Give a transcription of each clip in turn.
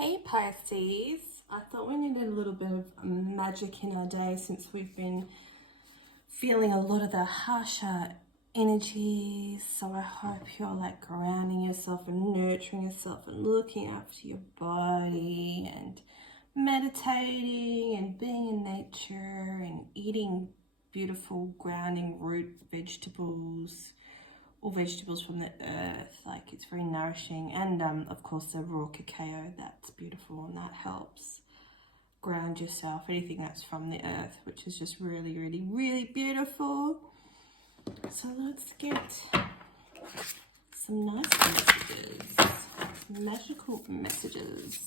Hey Pisces, I thought we needed a little bit of magic in our day since we've been feeling a lot of the harsher energies. So I hope you're like grounding yourself and nurturing yourself and looking after your body and meditating and being in nature and eating beautiful grounding root vegetables or vegetables from the earth. Like, it's very nourishing. And of course the raw cacao, that's beautiful, and that helps ground yourself. Anything that's from the earth, which is just really, really, really beautiful. So let's get some nice messages, some magical messages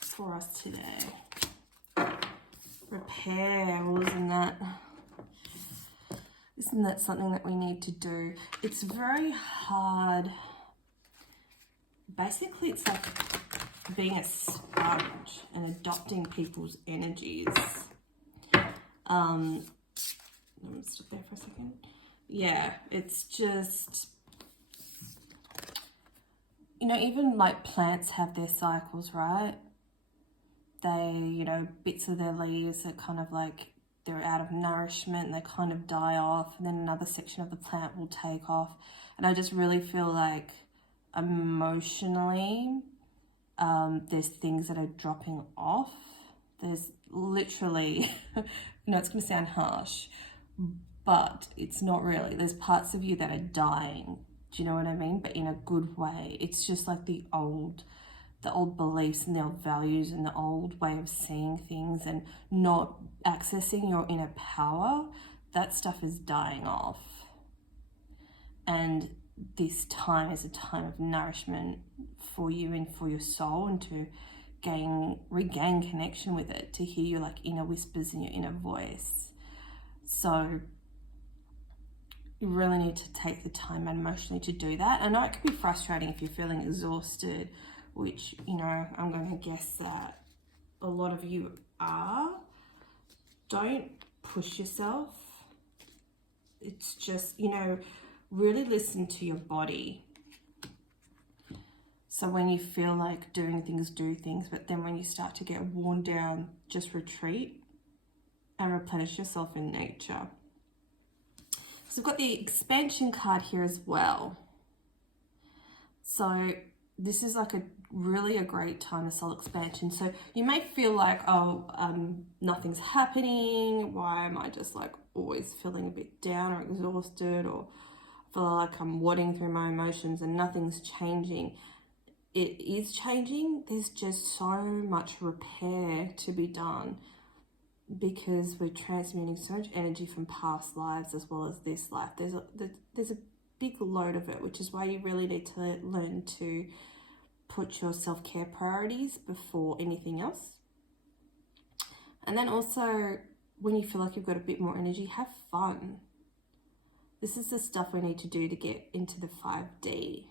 for us today. Repair, isn't that something that we need to do? It's very hard. Basically, it's like being a sponge and adopting people's energies. Let me stop there for a second. Yeah, it's just, you know, even like plants have their cycles, right? They, you know, bits of their leaves are kind of like, they're out of nourishment and they kind of die off, and then another section of the plant will take off. And I just really feel like emotionally, there's things that are dropping off. There's literally, you know, it's going to sound harsh, but it's not really. There's parts of you that are dying. Do you know what I mean? But in a good way. It's just like the old beliefs and the old values and the old way of seeing things and not accessing your inner power. That stuff is dying off. And this time is a time of nourishment for you and for your soul, and to regain connection with it, to hear your like inner whispers and your inner voice. So you really need to take the time and emotionally to do that. I know it can be frustrating if you're feeling exhausted, which, you know, I'm going to guess that a lot of you are. Don't push yourself. It's just, you know, really listen to your body. So when you feel like doing things, do things, but then when you start to get worn down, just retreat and replenish yourself in nature. So we've got the expansion card here as well. So this is like really a great time of soul expansion. So you may feel like, oh, nothing's happening. Why am I just like always feeling a bit down or exhausted, or feel like I'm wading through my emotions and nothing's changing? It is changing. There's just so much repair to be done, because we're transmuting so much energy from past lives as well as this life. There's a big load of it, which is why you really need to learn to put your self-care priorities before anything else. And then also, when you feel like you've got a bit more energy, have fun. This is the stuff we need to do to get into the 5D.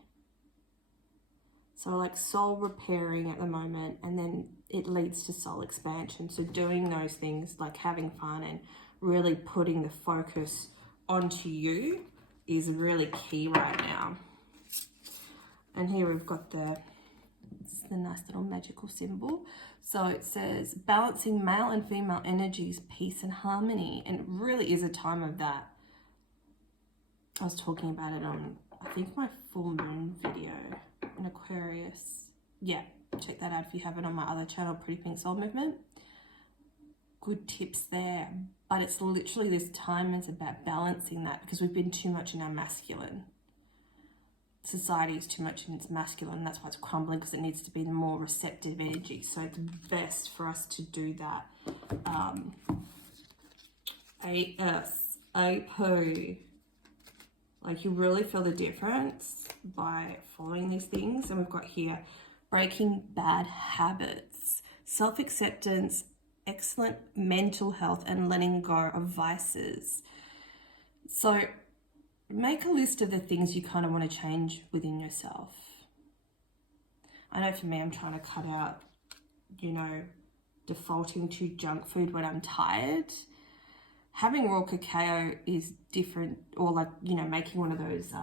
So like soul repairing at the moment, and then it leads to soul expansion. So doing those things, like having fun and really putting the focus onto you, is really key right now. And here we've got this is the nice little magical symbol. So it says balancing male and female energies, peace and harmony. And it really is a time of that. I was talking about it on, I think, my full moon video in Aquarius. Yeah, check that out if you haven't, on my other channel, Pretty Pink Soul Movement. Good tips there. But it's literally this time is about balancing that, because we've been too much in our masculine. Society is too much in its masculine, and that's why it's crumbling, because it needs to be the more receptive energy. So it's best for us to do that. ASAP. Like, you really feel the difference by following these things. And we've got here, breaking bad habits, self-acceptance, excellent mental health, and letting go of vices. So make a list of the things you kind of want to change within yourself. I know for me, I'm trying to cut out, you know, defaulting to junk food when I'm tired. Having raw cacao is different, or like, you know, making one of those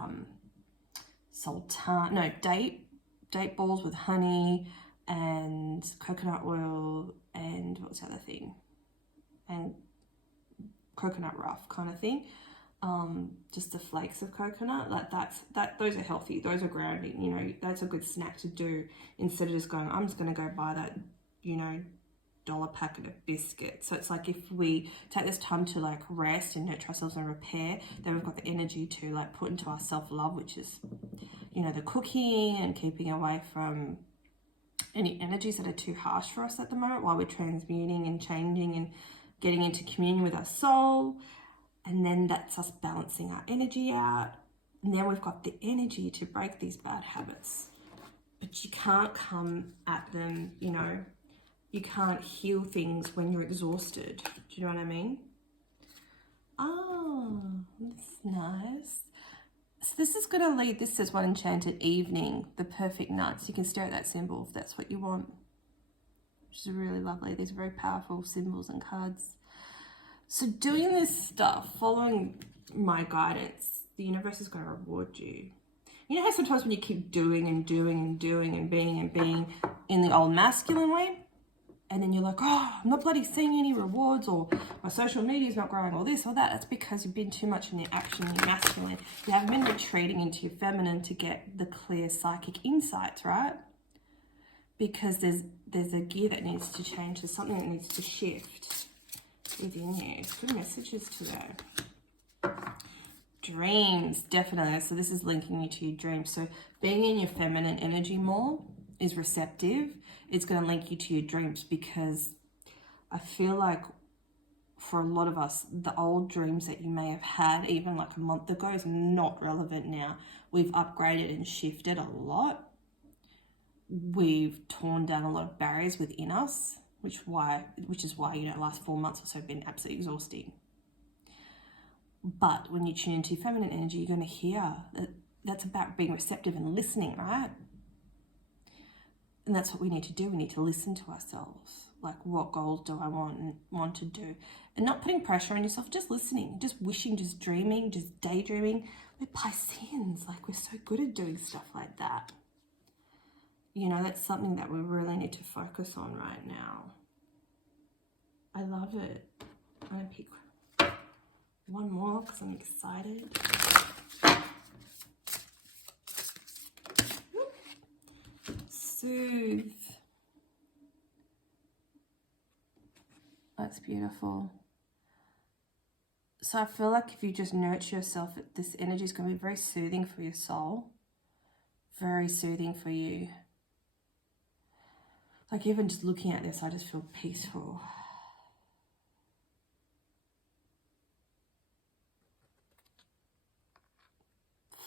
date date balls with honey and coconut oil and what's the other thing? And coconut rough kind of thing. Just the flakes of coconut, like those are healthy, those are grounding, you know, that's a good snack to do instead of just going, I'm just going to go buy that, you know, dollar packet of biscuits. So it's like if we take this time to like rest and nurture ourselves and repair, then we've got the energy to like put into our self-love, which is, you know, the cooking and keeping away from any energies that are too harsh for us at the moment while we're transmuting and changing and getting into communion with our soul. And then that's us balancing our energy out. And then we've got the energy to break these bad habits. But you can't come at them, you know, you can't heal things when you're exhausted. Do you know what I mean? Oh, that's nice. So this is going to lead, this says one enchanted evening, the perfect night. So you can stare at that symbol if that's what you want, which is really lovely. These are very powerful symbols and cards. So doing this stuff, following my guidance, the universe is going to reward you. You know how sometimes when you keep doing and doing and doing and being in the old masculine way, and then you're like, oh, I'm not bloody seeing any rewards, or my social media is not growing, or this or that. That's because you've been too much in your action, your masculine. You haven't been retreating into your feminine to get the clear psychic insights, right? Because there's a gear that needs to change. There's something that needs to shift within you. Good messages today. Dreams, definitely. So this is linking you to your dreams. So being in your feminine energy more is receptive. It's going to link you to your dreams, because I feel like for a lot of us, the old dreams that you may have had even like a month ago is not relevant now. We've upgraded and shifted a lot. We've torn down a lot of barriers within us, which is why, you know, the last 4 months or so have been absolutely exhausting. But when you tune into your feminine energy, you're going to hear that that's about being receptive and listening, right? And that's what we need to do. We need to listen to ourselves. Like, what goals do I want to do? And not putting pressure on yourself, just listening, just wishing, just dreaming, just daydreaming. We're Pisceans, like we're so good at doing stuff like that. You know, that's something that we really need to focus on right now. I love it. I'm going to pick one more because I'm excited. Soothe. That's beautiful. So I feel like if you just nurture yourself, this energy is going to be very soothing for your soul. Very soothing for you. Like even just looking at this, I just feel peaceful.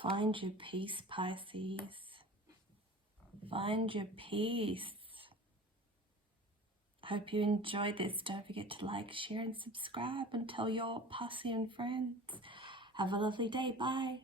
Find your peace, Pisces. Find your peace. Hope you enjoyed this. Don't forget to like, share and subscribe and tell your Piscean friends. Have a lovely day. Bye.